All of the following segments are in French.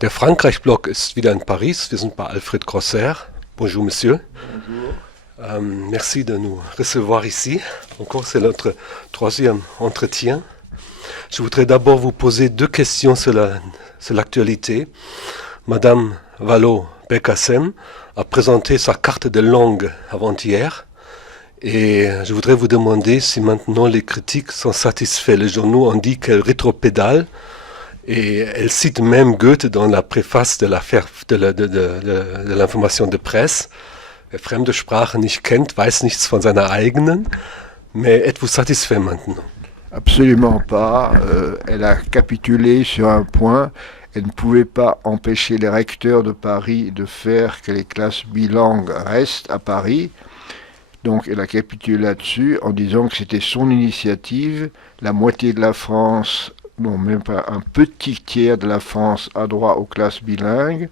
Der Frankreich-Block ist wieder in Paris. Wir sind bei Alfred Grosser. Bonjour, monsieur. Bonjour. Merci de nous recevoir ici. Encore, c'est notre troisième entretien. Je voudrais d'abord vous poser deux questions sur l'actualité. Madame Vallaud-Belkacem a présenté sa carte de langue avant-hier. Et je voudrais vous demander si maintenant les critiques sont satisfaits. Les journaux ont dit qu'elle rétropédale. Et elle cite même Goethe dans la préface de l'information de presse. Wer fremde Sprachen nicht kennt, weiß nichts von seiner eigenen. Mais êtes-vous satisfait maintenant? Absolument pas. Elle a capitulé sur un point. Elle ne pouvait pas empêcher les recteurs de Paris de faire que les classes bilingues restent à Paris. Donc elle a capitulé là-dessus en disant que c'était son initiative. La moitié de la France, non même pas un petit tiers de la France a droit aux classes bilingues,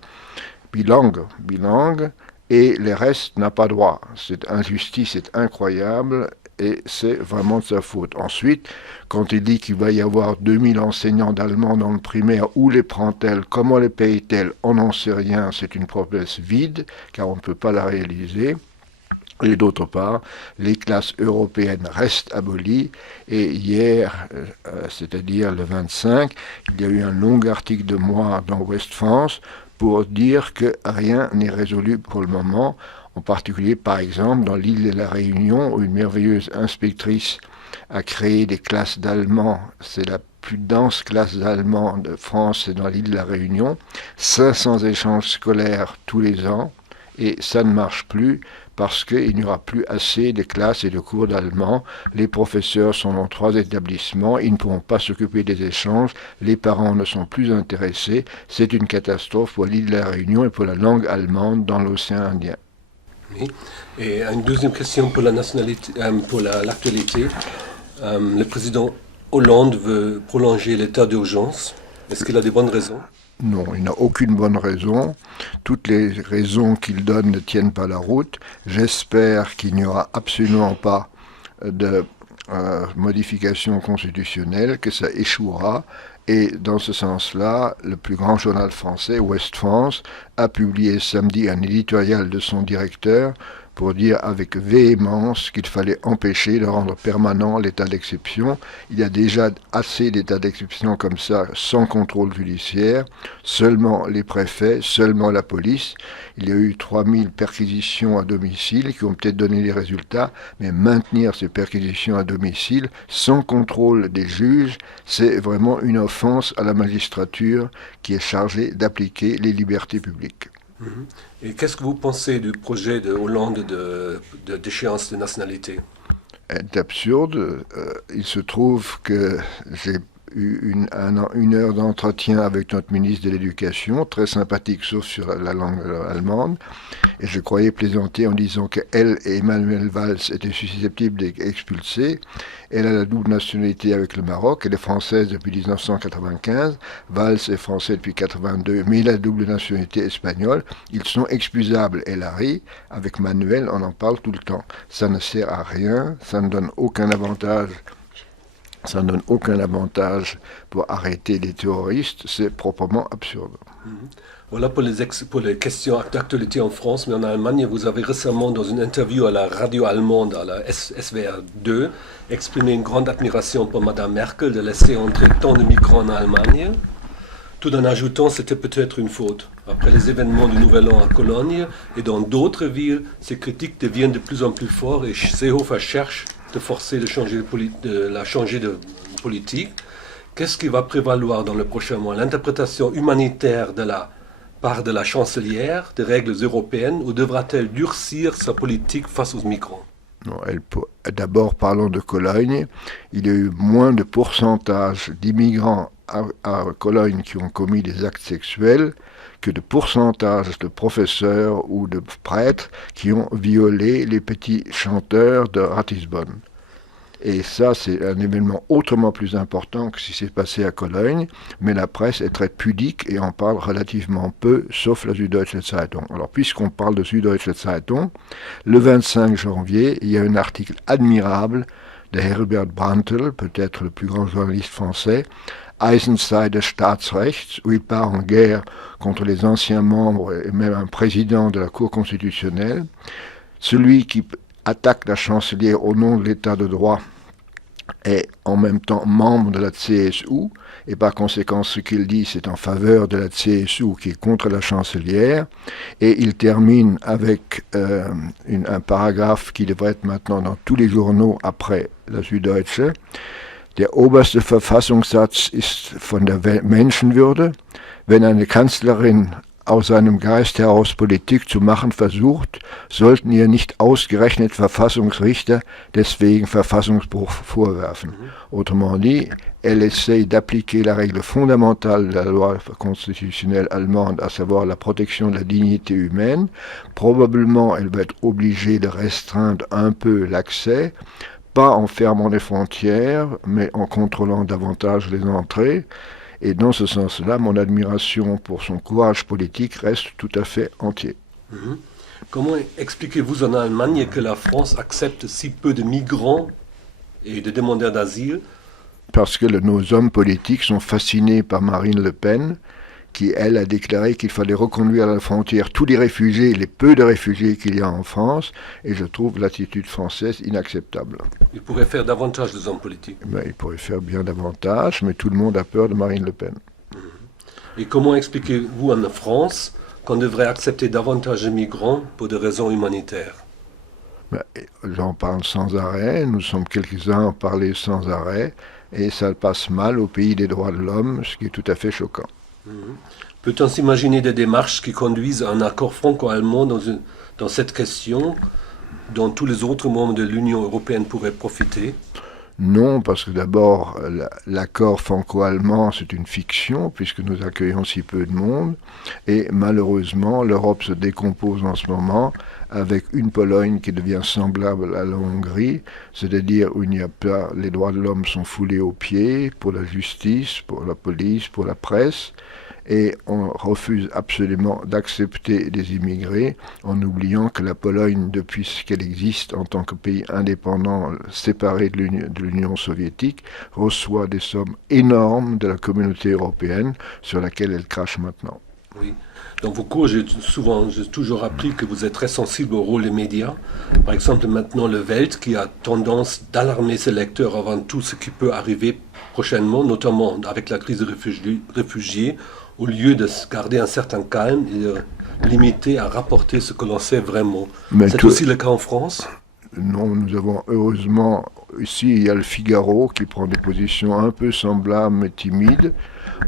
et les restes n'a pas droit. Cette injustice est incroyable et c'est vraiment de sa faute. Ensuite, quand il dit qu'il va y avoir 2000 enseignants d'allemand dans le primaire, où les prend-elle, comment les paye-t-elle, on n'en sait rien, c'est une promesse vide, car on ne peut pas la réaliser. Et d'autre part, les classes européennes restent abolies. Et hier, c'est-à-dire le 25, il y a eu un long article de moi dans Ouest France pour dire que rien n'est résolu pour le moment. En particulier, par exemple, dans l'île de la Réunion, où une merveilleuse inspectrice a créé des classes d'allemand. C'est la plus dense classe d'allemand de France, c'est dans l'île de la Réunion. 500 échanges scolaires tous les ans. Et ça ne marche plus parce qu'il n'y aura plus assez de classes et de cours d'allemand. Les professeurs sont dans 3 établissements, ils ne pourront pas s'occuper des échanges, les parents ne sont plus intéressés. C'est une catastrophe pour l'île de la Réunion et pour la langue allemande dans l'océan Indien. Oui. Et une deuxième question pour l'actualité. Le président Hollande veut prolonger l'état d'urgence. Est-ce qu'il a des bonnes raisons? Non, il n'a aucune bonne raison. Toutes les raisons qu'il donne ne tiennent pas la route. J'espère qu'il n'y aura absolument pas de modification constitutionnelle, que ça échouera. Et dans ce sens-là, le plus grand journal français, Ouest France, a publié samedi un éditorial de son directeur pour dire avec véhémence qu'il fallait empêcher de rendre permanent l'état d'exception. Il y a déjà assez d'états d'exception comme ça, sans contrôle judiciaire, seulement les préfets, seulement la police. Il y a eu 3000 perquisitions à domicile qui ont peut-être donné des résultats, mais maintenir ces perquisitions à domicile sans contrôle des juges, c'est vraiment une offense à la magistrature qui est chargée d'appliquer les libertés publiques. Et qu'est-ce que vous pensez du projet de Hollande de déchéance de nationalité? C'est absurde. Il se trouve que j'ai eu une heure d'entretien avec notre ministre de l'Éducation, très sympathique sauf sur la langue allemande, et je croyais plaisanter en disant qu'elle et Emmanuel Valls étaient susceptibles d'être expulsés. Elle a la double nationalité avec le Maroc, elle est française depuis 1995, Valls est français depuis 1982, mais il a la double nationalité espagnole. Ils sont excusables, elle a ri. Avec Manuel, on en parle tout le temps. Ça ne sert à rien, ça ne donne aucun avantage. Ça ne donne aucun avantage pour arrêter les terroristes, c'est proprement absurde. Voilà pour les questions d'actualité en France, mais en Allemagne, vous avez récemment, dans une interview à la radio allemande, à la SWR 2, exprimé une grande admiration pour Madame Merkel de laisser entrer tant de migrants en Allemagne, tout en ajoutant que c'était peut-être une faute. Après les événements du Nouvel An à Cologne et dans d'autres villes, ces critiques deviennent de plus en plus fortes et Seehofer cherche de forcer la changer de politique. Qu'est-ce qui va prévaloir dans le prochain mois? L'interprétation humanitaire de la part de la chancelière des règles européennes ou devra-t-elle durcir sa politique face aux migrants? Non, d'abord, parlons de Cologne. Il y a eu moins de pourcentage d'immigrants à Cologne qui ont commis des actes sexuels que de pourcentage de professeurs ou de prêtres qui ont violé les petits chanteurs de Ratisbonne. Et ça, c'est un événement autrement plus important que ce qui s'est passé à Cologne, mais la presse est très pudique et en parle relativement peu, sauf la Süddeutsche Zeitung. Alors, puisqu'on parle de Süddeutsche Zeitung, le 25 janvier, il y a un article admirable de Herbert Brandtl, peut-être le plus grand journaliste français, Eisenzeit des Staatsrechts, où il part en guerre contre les anciens membres et même un président de la Cour constitutionnelle, celui qui attaque la chancelière au nom de l'état de droit est en même temps membre de la CSU, et par conséquent ce qu'il dit c'est en faveur de la CSU qui est contre la chancelière, et il termine avec un paragraphe qui devrait être maintenant dans tous les journaux après la Süddeutsche. Der oberste Verfassungssatz ist von der Menschenwürde. Wenn eine Kanzlerin aus seinem Geist heraus Politik zu machen versucht, sollten ihr nicht ausgerechnet Verfassungsrichter deswegen Verfassungsbruch vorwerfen. Autrement dit, elle essaye d'appliquer la règle fondamentale de la loi constitutionnelle allemande, à savoir la protection de la dignité humaine. Probablement, elle va être obligée de restreindre un peu l'accès, pas en fermant les frontières, mais en contrôlant davantage les entrées. Et dans ce sens-là, mon admiration pour son courage politique reste tout à fait entier. Comment expliquez-vous en Allemagne que la France accepte si peu de migrants et de demandeurs d'asile? Parce que nos hommes politiques sont fascinés par Marine Le Pen, qui, elle, a déclaré qu'il fallait reconduire à la frontière tous les réfugiés, les peu de réfugiés qu'il y a en France, et je trouve l'attitude française inacceptable. Il pourrait faire davantage les hommes politiques. Il pourrait faire bien davantage, mais tout le monde a peur de Marine Le Pen. Et comment expliquez-vous en France qu'on devrait accepter davantage de migrants pour des raisons humanitaires? J'en parle sans arrêt, nous sommes quelques-uns à en parler sans arrêt, et ça passe mal au pays des droits de l'homme, ce qui est tout à fait choquant. Peut-on s'imaginer des démarches qui conduisent à un accord franco-allemand dans cette question dont tous les autres membres de l'Union européenne pourraient profiter? Non, parce que d'abord, l'accord franco-allemand, c'est une fiction, puisque nous accueillons si peu de monde, et malheureusement, l'Europe se décompose en ce moment avec une Pologne qui devient semblable à la Hongrie, c'est-à-dire où il n'y a pas, les droits de l'homme sont foulés aux pieds pour la justice, pour la police, pour la presse, et on refuse absolument d'accepter des immigrés en oubliant que la Pologne, depuis qu'elle existe en tant que pays indépendant séparé de l'Union soviétique, reçoit des sommes énormes de la communauté européenne sur laquelle elle crache maintenant. Oui. Dans vos cours, j'ai toujours appris que vous êtes très sensible au rôle des médias. Par exemple, maintenant, le Welt, qui a tendance d'alarmer ses lecteurs avant tout ce qui peut arriver prochainement, notamment avec la crise des réfugiés, au lieu de garder un certain calme et de limiter à rapporter ce que l'on sait vraiment. C'est aussi le cas en France? Non, nous avons heureusement, ici il y a le Figaro qui prend des positions un peu semblables mais timides.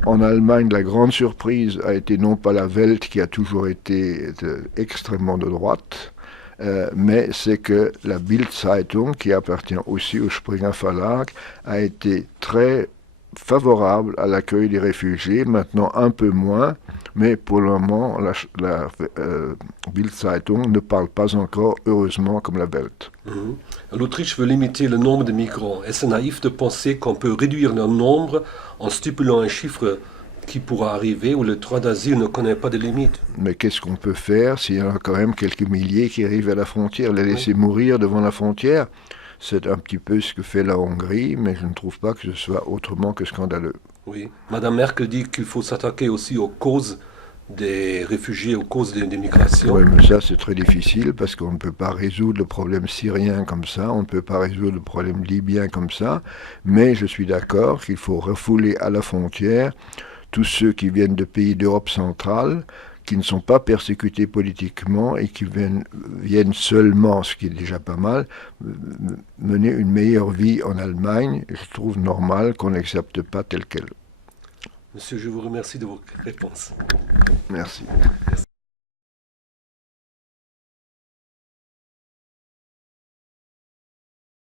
En Allemagne, la grande surprise a été non pas la Welt qui a toujours été extrêmement de droite, mais c'est que la Bild-Zeitung, qui appartient aussi au Springer Verlag, a été très favorable à l'accueil des réfugiés, maintenant un peu moins, mais pour le moment, la Bild-Zeitung ne parle pas encore, heureusement, comme la Welt. L'Autriche veut limiter le nombre de migrants. Est-ce naïf de penser qu'on peut réduire leur nombre en stipulant un chiffre qui pourra arriver où le droit d'asile ne connaît pas de limite? Mais qu'est-ce qu'on peut faire s'il y en a quand même quelques milliers qui arrivent à la frontière? Les laisser mourir devant la frontière? C'est un petit peu ce que fait la Hongrie, mais je ne trouve pas que ce soit autrement que scandaleux. Oui. Madame Merkel dit qu'il faut s'attaquer aussi aux causes des réfugiés, aux causes des migrations. Oui, mais ça c'est très difficile parce qu'on ne peut pas résoudre le problème syrien comme ça, on ne peut pas résoudre le problème libyen comme ça, mais je suis d'accord qu'il faut refouler à la frontière tous ceux qui viennent de pays d'Europe centrale, qui ne sont pas persécutés politiquement et qui viennent seulement, ce qui est déjà pas mal, mener une meilleure vie en Allemagne. Je trouve normal qu'on n'accepte pas tel quel. Monsieur, je vous remercie de vos réponses. Merci.